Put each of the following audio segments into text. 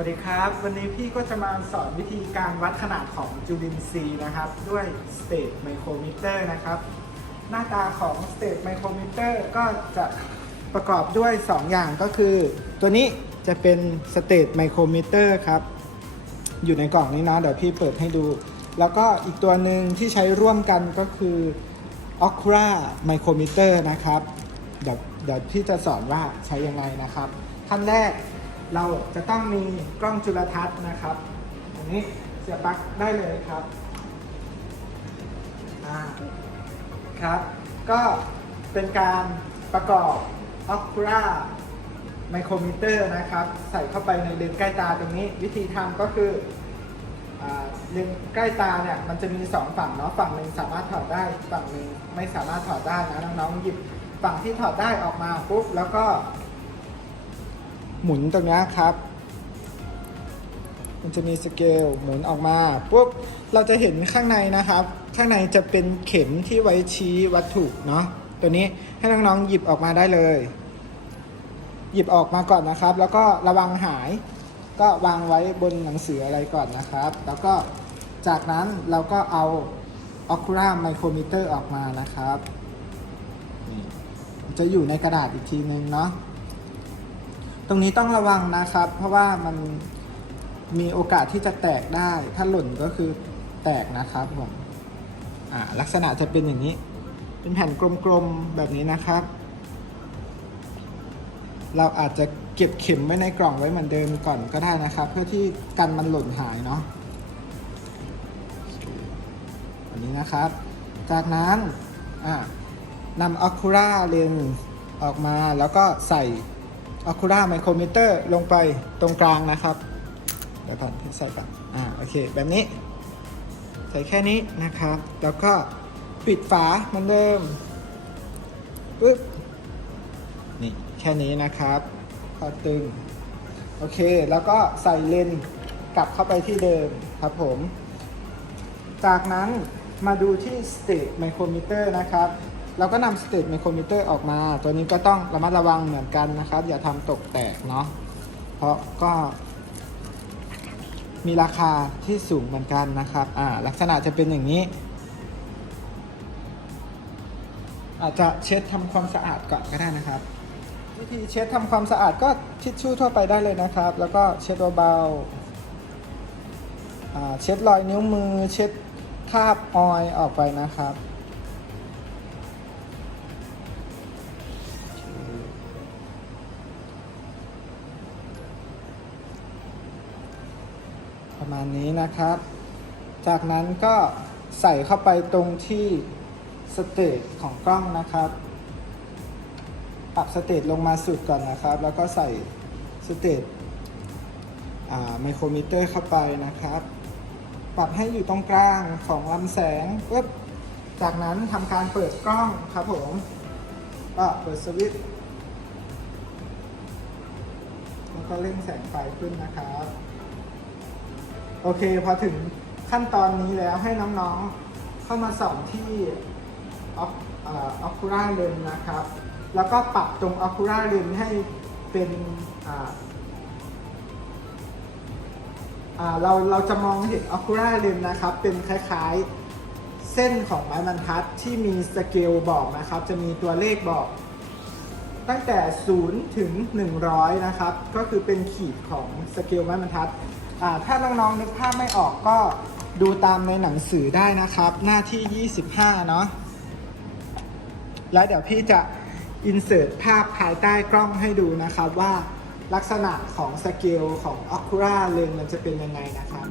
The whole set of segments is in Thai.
วัสดีครับ วันนี้พี่ก็จะมาสอนวิธีการวัดขนาดของจุลินทรีย์นะครับ ด้วย State Micrometer นะครับ หน้าตาของ State Micrometer ก็จะประกอบด้วย 2 อย่างก็คือ ตัวนี้จะเป็น State Micrometer ครับ อยู่ในกล่องนี้นะ เดี๋ยวพี่เปิดให้ดู แล้วก็อีกตัวหนึ่งที่ใช้ร่วมกันก็คือ Okra Micrometer นะครับ เดี๋ยวเดี๋ยวพี่จะสอนว่าใช้ยังไงนะครับ ขั้นแรก เราจะต้องมีกล้องจุลทรรศน์นะครับอันนี้เสียบปลั๊กได้เลยครับอ่าครับ ก็เป็นการประกอบ Okra Micrometer นะครับ ใส่เข้าไปในเลนส์ใกล้ตาตรงนี้ วิธีทำก็คือเลนส์ใกล้ตาเนี่ยมันจะมีสองฝั่งเนาะฝั่งหนึ่งสามารถถอดได้ฝั่งหนึ่งไม่สามารถถอดได้นะน้องๆหยิบฝั่งที่ถอดได้ออกมาปุ๊บแล้วก็ หมุนตรงนี้ครับ มันจะมีสเกลหมุนออกมาปุ๊บเราจะเห็นข้างในนะครับ ข้างในจะเป็นเข็มที่ไว้ชี้วัตถุเนาะตัวนี้ให้น้องๆหยิบออกมาได้เลย หยิบออกมาก่อนนะครับ แล้วก็ระวังหาย ก็วางไว้บนหนังสืออะไรก่อนนะครับ แล้วก็จากนั้นเราก็เอา Okura Micrometer อร์ออกมานะครับนี่จะอยู่ในกระดาษอีกทีนึงเนาะ ตรงนี้ต้องระวังนะครับ เพราะว่ามันมีโอกาสที่จะแตกได้ ถ้าหล่นก็คือแตกนะครับผมอ่าลักษณะจะเป็นอย่างนี้ เป็นแผ่นกลมๆแบบนี้นะครับ เราอาจจะเก็บเข็มไว้ในกล่องไว้เหมือนเดิมก่อนก็ได้นะครับ เพื่อที่กันมันหล่นหายเนาะอันนี้นะครับ จากนั้นอ่านำ Okura lens ออกมาแล้วก็ใส่ Okura Micrometer ลงไปตรงกลางนะครับเดี๋ยวก่อนที่ใส่ก่อนอ่าโอเคแบบนี้ ใส่แค่นี้นะครับ แล้วก็ปิดฝาเหมือนเดิมปึ๊บนี่แค่นี้นะครับพอตึงโอเค แล้วก็ใส่เลนกลับเข้าไปที่เดิมครับผม จากนั้นมาดูที่ state micrometer นะครับ เราก็นำ state micrometer ออกมา ตัวนี้ก็ต้องระมัดระวังเหมือนกันนะครับ อย่าทำตกแตกเนาะเพราะก็มีราคาที่สูงเหมือนกันนะครับอ่าลักษณะจะเป็นอย่างนี้ อาจจะเช็ดทำความสะอาดก่อนก็ได้นะครับ วิธีเช็ดทำความสะอาดก็ทิชชู่ทั่วไปได้เลยนะครับ แล้วก็เช็ดเบาๆอ่าเช็ดรอยนิ้วมือ เช็ดคราบออยออกไปนะครับ มาณนี้นะครับ จากนั้นก็ใส่เข้าไปตรงที่สเตจของกล้องนะครับปรับสเตจลงมาสุดก่อนนะครับ แล้วก็ใส่สเตจไมโครมิเตอร์เข้าไปนะครับ ปรับให้อยู่ตรงกลางของลำแสงปุ๊บจากนั้นทำการเปิดกล้องครับผมก็เปิดสวิตช์แล้วก็เร่งแสงไฟขึ้นนะครับ โอเคพอถึงขั้นตอนนี้แล้วให้น้องๆเข้ามาส่องที่ออคูล่าเลนนะครับ แล้วก็ปรับตรงออคูล่าเลนให้เป็นเราเราจะมองเห็นออคูล่าเลนนะครับ เป็นคล้ายๆเส้นของไม้บรรทัดที่มีสเกลบอกนะครับ จะมีตัวเลขบอก ตั้งแต่ 0 ถึง 100 นะครับ ก็คือเป็นขีดของสเกลไม้บรรทัด อ่าถ้าน้องๆนึกภาพไม่ออกก็ดูตามในหนังสือได้นะครับ หน้าที่ 25 เนาะแล้วเดี๋ยวพี่จะอินเสิร์ตภาพภายใต้กล้องให้ดูนะครับว่าลักษณะของสเกลของ Acura เลนมันจะเป็นยังไงนะครับ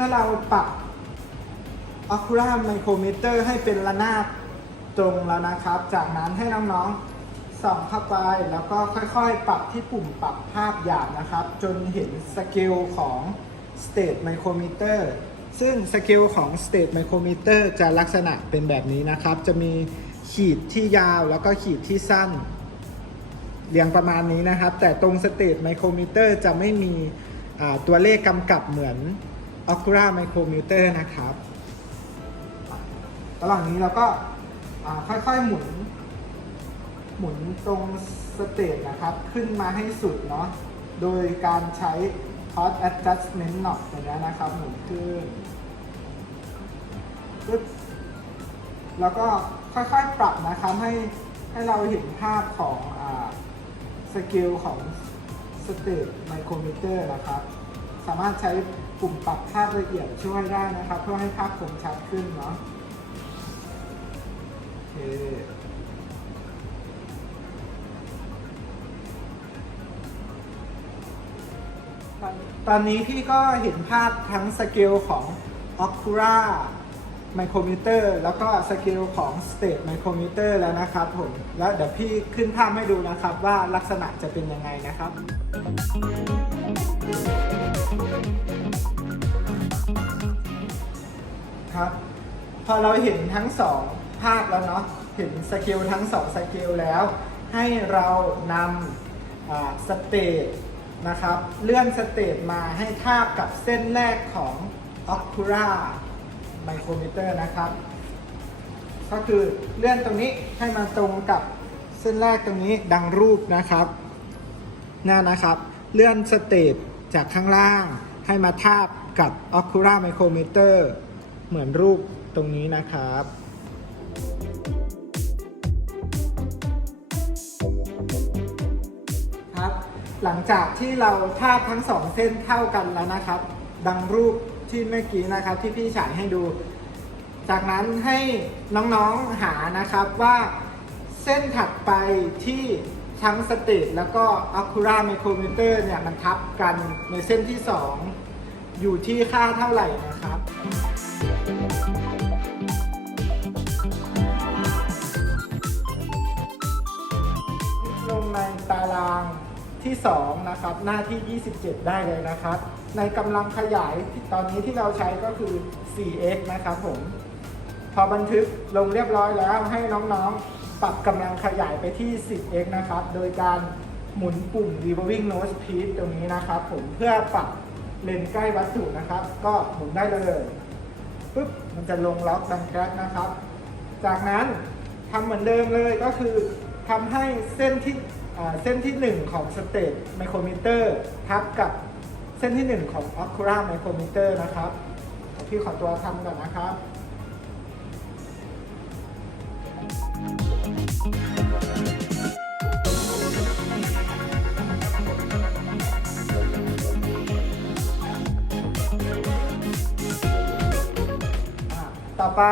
มื่อเราปรับ Oculus Micrometer ให้เป็นระนาบตรงแล้วนะครับ จากนั้นให้น้องๆส่องเข้าไปแล้วก็ค่อยๆ ปรับที่ปุ่มปรับภาพหยาบนะครับ จนเห็นสเกลของ State Micrometer ซึ่งสเกลของ State Micrometer จะลักษณะเป็นแบบนี้นะครับ จะมีขีดที่ยาวแล้วก็ขีดที่สั้น เรียงประมาณนี้นะครับ แต่ตรง State Micrometer จะไม่มีตัวเลขกำกับเหมือน Oculus Micrometer นะครับระหว่างนี้เราก็ค่อยๆหมุน หมุนตรงสเตจนะครับ ขึ้นมาให้สุดเนาะ โดยการใช้ Hot Adjustment Knob อย่างนี้นะครับ หมุนขึ้นปึ๊บแล้วก็ค่อยๆปรับนะครับให้ให้เราเห็นภาพของอ่าสเกลของสเตจไมโครมิเตอร์นะครับ สามารถใช้ ปุ่มปรับภาพละเอียดช่วยได้นะครับ เพื่อให้ภาพคมชัดขึ้นเนาะโอเคตอนนี้พี่ก็เห็นภาพทั้งสเกลของ Oculus Micrometer แล้วก็สเกลของ State Micrometer แล้วนะครับผมแล้วเดี๋ยวพี่ขึ้นภาพให้ดูนะครับว่าลักษณะจะเป็นยังไงนะครับ ครับ พอเราเห็นทั้งสองภาพแล้วเนาะเห็นสเกลทั้งสองสเกลแล้ว ให้เรานำสเตตนะครับเลื่อนสเตตมาให้ทาบกับเส้นแรกของ Oculus Micrometer นะครับ ก็คือเลื่อนตรงนี้ให้มาตรงกับเส้นแรกตรงนี้ดังรูปนะครับน้านะครับ เลื่อนสเตตจากข้างล่างให้มาทาบกับ Oculus Micrometer เหมือนรูปตรงนี้นะครับ ครับ หลังจากที่เราทาบทั้งสองเส้นเท่ากันแล้วนะครับ ดังรูปที่เมื่อกี้นะครับที่พี่ฉายให้ดู จากนั้นให้น้องๆหานะครับว่าเส้นถัดไปที่ทั้งสเตตแล้วก็ Oculus Micrometer เนี่ยมันทับกันในเส้นที่ 2 อยู่ที่ค่าเท่าไหร่นะครับ ลงในตารางที่ 2 นะครับ หน้าที่ 27 ได้เลยนะครับ ในกำลังขยายตอนนี้ที่เราใช้ก็คือ 4x นะครับผม พอบันทึกลงเรียบร้อยแล้วให้น้องๆ ปรับกำลังขยายไปที่ 10x นะครับ โดยการหมุนปุ่ม revolving nose piece ตรงนี้นะครับผมเพื่อปรับเลนใกล้วัตถุนะครับ ก็หมุนได้เลย ปุ๊บมันจะลงล็อกดังแก๊กนะครับ จากนั้นทำเหมือนเดิมเลยก็คือทำให้เส้นที่เส้นที่ 1 ของสเตตไมโครมิเตอร์ทับกับเส้นที่ 1 ของอ c u l a ไมโครมิเตอร์นะครับพี่ขอตัวทำก่อนนะครับอะ ไป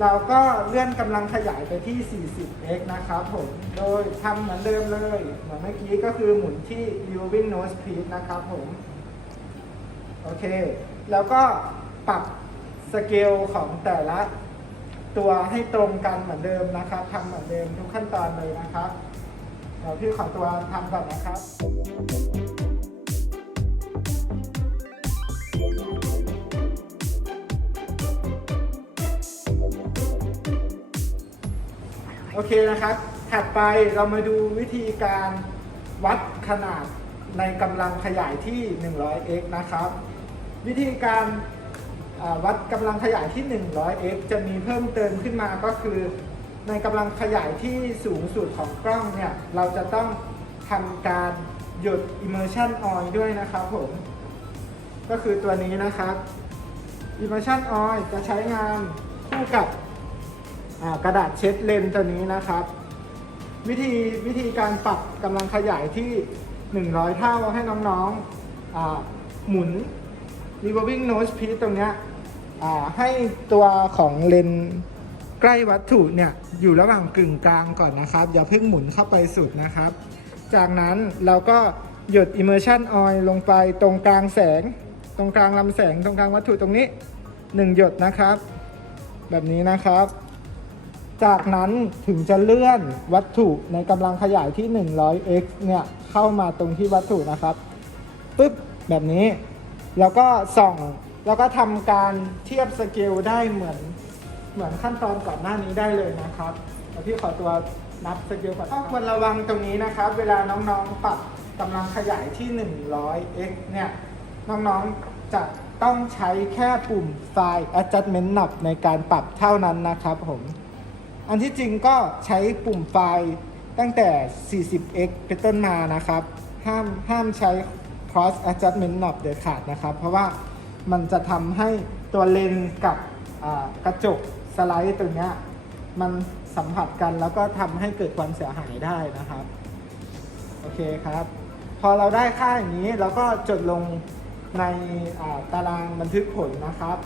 เราก็เลื่อนกำลังขยายไปที่ 40x นะครับผม โดยทำเหมือนเดิมเลย เหมือนเมื่อกี้ก็คือหมุนที่ revolving nose piece นะครับผม โอเค แล้วก็ปรับสเกลของแต่ละตัวให้ตรงกันเหมือนเดิมนะครับทำเหมือนเดิมทุกขั้นตอนเลยนะครับ เดี๋ยวพี่ขอตัวทำก่อนนะครับ โอเคนะครับ ถัดไปเรามาดูวิธีการวัดขนาดในกำลังขยายที่ 100x นะครับ วิธีการวัดกำลังขยายที่ 100x จะมีเพิ่มเติมขึ้นมาก็คือ ในกำลังขยายที่สูงสุดของกล้องเนี่ย เราจะต้องทำการหยด immersion oil ด้วยนะครับผม ก็คือตัวนี้นะครับ immersion oil จะใช้งานคู่กับ กระดาษเช็ดเลนส์ตัวนี้นะครับ วิธีวิธีการปรับกำลังขยายที่ 100 เท่าให้น้องๆหมุน revolving nose piece ตรงเนี้ยให้ตัวของเลนส์ใกล้วัตถุเนี่ยอยู่ระหว่างกึ่งกลางก่อนนะครับ อย่าเพิ่งหมุนเข้าไปสุดนะครับ จากนั้นเราก็หยด immersion oil ลงไปตรงกลางแสง ตรงกลางลำแสงตรงกลางวัตถุตรงนี้หนึ่งหยดนะครับ แบบนี้นะครับ จากนั้นถึงจะเลื่อนวัตถุในกำลังขยายที่ 100x เนี่ย เข้ามาตรงที่วัตถุนะครับปึ๊บแบบนี้ แล้วก็ส่อง แล้วก็ทำการเทียบสเกลได้เหมือน เหมือนขั้นตอนก่อนหน้านี้ได้เลยนะครับเดี๋ยวพี่ขอตัวนับสเกลก่อนก็ควรระวังตรงนี้นะครับ เวลาน้องๆปรับกำลังขยายที่ 100x เนี่ย น้องๆจะต้องใช้แค่ปุ่มไฟล์ adjustment knob ในการปรับเท่านั้นนะครับผม อันที่จริงก็ใช้ปุ่มไฟล์ตั้งแต่ 40x เป็นต้นมานะครับ ห้ามห้ามใช้ cross adjustment knob เด็ดขาดนะครับ เพราะว่ามันจะทำให้ตัวเลนส์กับกระจกสไลด์ตัวเนี้ยมันสัมผัสกันแล้วก็ทำให้เกิดความเสียหายได้นะครับ โอเคครับ พอเราได้ค่าอย่างนี้เราก็จดลงในตารางบันทึกผลนะครับ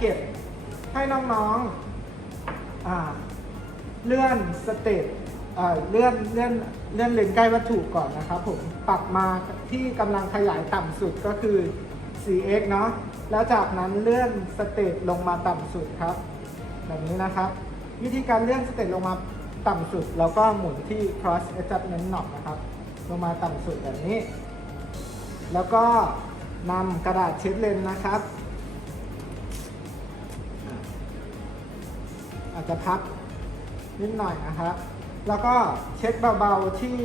เก็บให้น้องๆเลื่อนสเตตเลื่อนเลื่อนเลื่อนเลนใกล้วัตถุก่อนนะครับผมปรับมาที่กำลังขยายต่ำสุดก็คือ 4x เนาะแล้วจากนั้นเลื่อนสเตตลงมาต่ำสุดครับ แบบนี้นะครับ วิธีการเลื่อนสเตตลงมาต่ำสุด แล้วก็หมุนที่ cross adjustment knob นะครับ ลงมาต่ำสุดแบบนี้ แล้วก็นำกระดาษเช็ดเลนนะครับ อาจจะพับนิดหน่อยนะครับ แล้วก็เช็ดเบาๆที่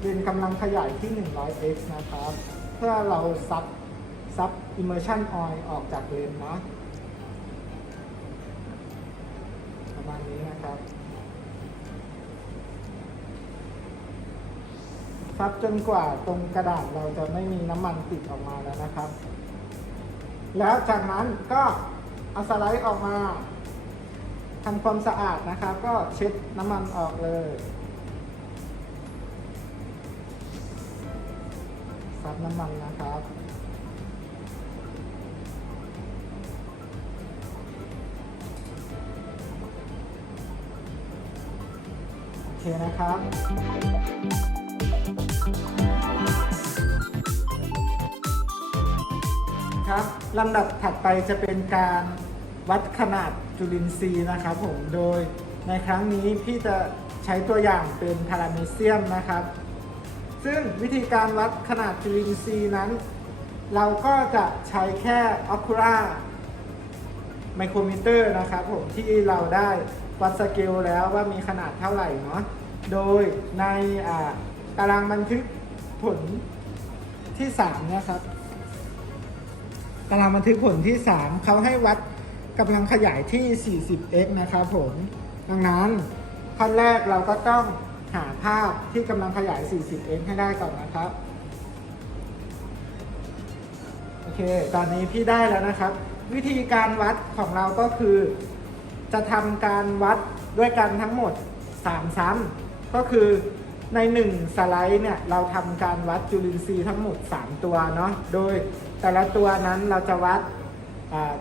เลนกำลังขยายที่ 100x นะครับ เพื่อเราซับซับ immersion oil ออกจากเลนนะ ประมาณนี้นะครับ ซับจนกว่าตรงกระดาษเราจะไม่มีน้ำมันติดออกมาแล้วนะครับ แล้วจากนั้นก็เอาสไลด์ออกมา ทำความสะอาดนะครับ ก็เช็ดน้ำมันออกเลยซับน้ำมันนะครับโอเคนะครับครับลำดับถัดไปจะเป็นการ วัดขนาดจุลินทรีย์นะครับผมโดยในครั้งนี้พี่จะใช้ตัวอย่างเป็นพาราเมเซียมนะครับ ซึ่งวิธีการวัดขนาดจุลินทรีย์นั้น เราก็จะใช้แค่ออคูล่าไมโครมิเตอร์นะครับผมที่เราได้วัดสเกลแล้วว่ามีขนาดเท่าไหร่เนาะโดยในตารางบันทึกผลที่3เนี่ยครับตารางบันทึกผลที่ 3เขาให้วัด กำลังขยายที่ 40x นะครับผมดังนั้นขั้นแรกเราก็ต้องหาภาพที่กำลังขยาย 40x ให้ได้ก่อนนะครับ โอเค ตอนนี้พี่ได้แล้วนะครับ วิธีการวัดของเราก็คือ จะทำการวัดด้วยกันทั้งหมด 3 ซ้ำก็คือใน 1 สไลด์เนี่ย เราทำการวัดจุลินทรีย์ทั้งหมด 3 ตัวเนาะ โดยแต่ละตัวนั้นเราจะวัด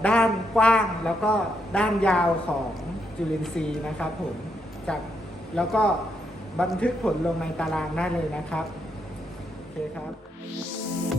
ด้านกว้างแล้วก็ด้านยาวของจุลินทรีย์นะครับผมจากแล้วก็บันทึกผลลงในตารางได้เลยนะครับ โอเคครับ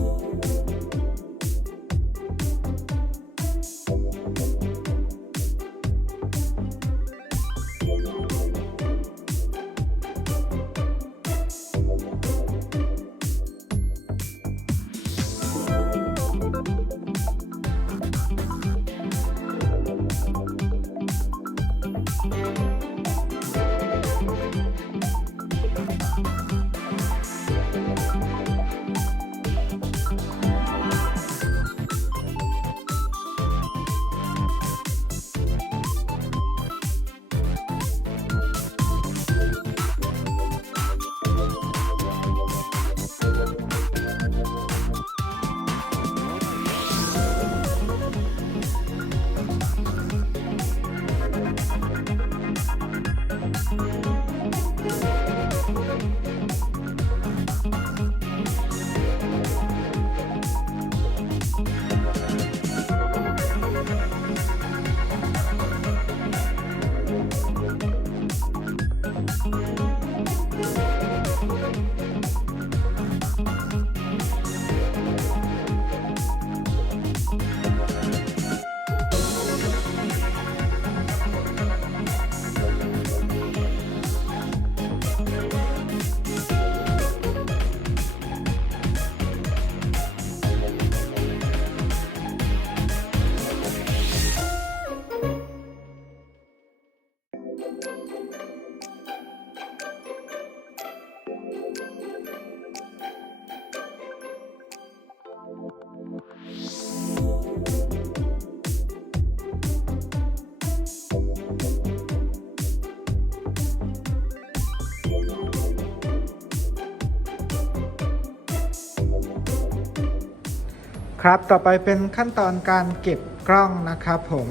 ครับ ต่อไปเป็นขั้นตอนการเก็บกล้องนะครับผม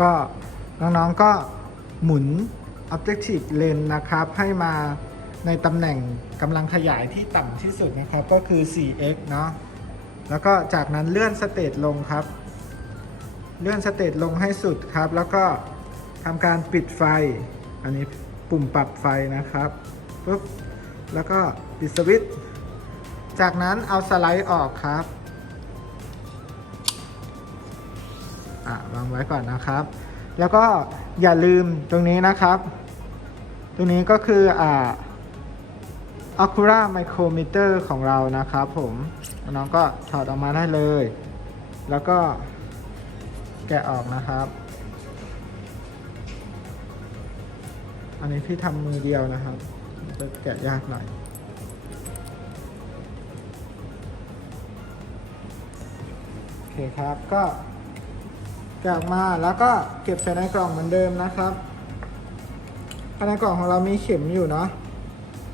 ก็น้องๆก็หมุน objective lens นะครับ ให้มาในตำแหน่งกำลังขยายที่ต่ำที่สุดนะครับ ก็คือ 4x เนาะ แล้วก็จากนั้นเลื่อนสเตจลงครับ เลื่อนสเตจลงให้สุดครับ แล้วก็ทำการปิดไฟ อันนี้ปุ่มปรับไฟนะครับปุ๊บ แล้วก็ปิดสวิตช์ จากนั้นเอาสไลด์ออกครับ วางไว้ก่อนนะครับ แล้วก็อย่าลืมตรงนี้นะครับ ตรงนี้ก็คืออ่า Acura Micrometer ของเรานะครับผมน้องก็ถอดออกมาได้เลย แล้วก็แกะออกนะครับ อันนี้พี่ทำมือเดียวนะครับจะแกะยากหน่อยโอเคครับก็ แกะออกมาแล้วก็เก็บใส่ในกล่องเหมือนเดิมนะครับภายในกล่องของเรามีเข็มอยู่เนาะ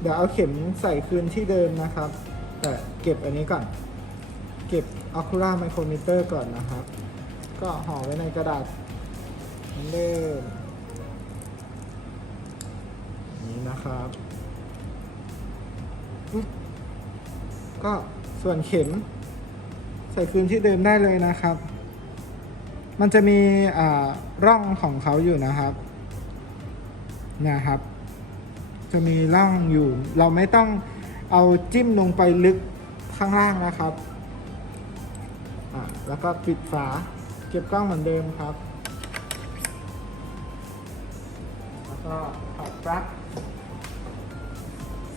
เดี๋ยวเอาเข็มใส่คืนที่เดิมนะครับ แต่เก็บอันนี้ก่อน เก็บ Acura Micrometer ก่อนนะครับ ก็ห่อไว้ในกระดาษเหมือนเดิมนี้นะครับก็ส่วนเข็ม ใส่คืนที่เดิมได้เลยนะครับ มันจะมีอ่าร่องของเขาอยู่นะครับนะครับ จะมีร่องอยู่ เราไม่ต้องเอาจิ้มลงไปลึกข้างล่างนะครับอ่าแล้วก็ปิดฝาเก็บกล้องเหมือนเดิมครับ แล้วก็ถอดปลั๊ก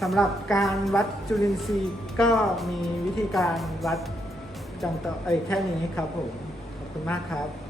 สำหรับการวัดจุลินทรีย์ก็มีวิธีการวัดจังต่อเอ้แค่นี้ครับผม ขอบคุณมากครับ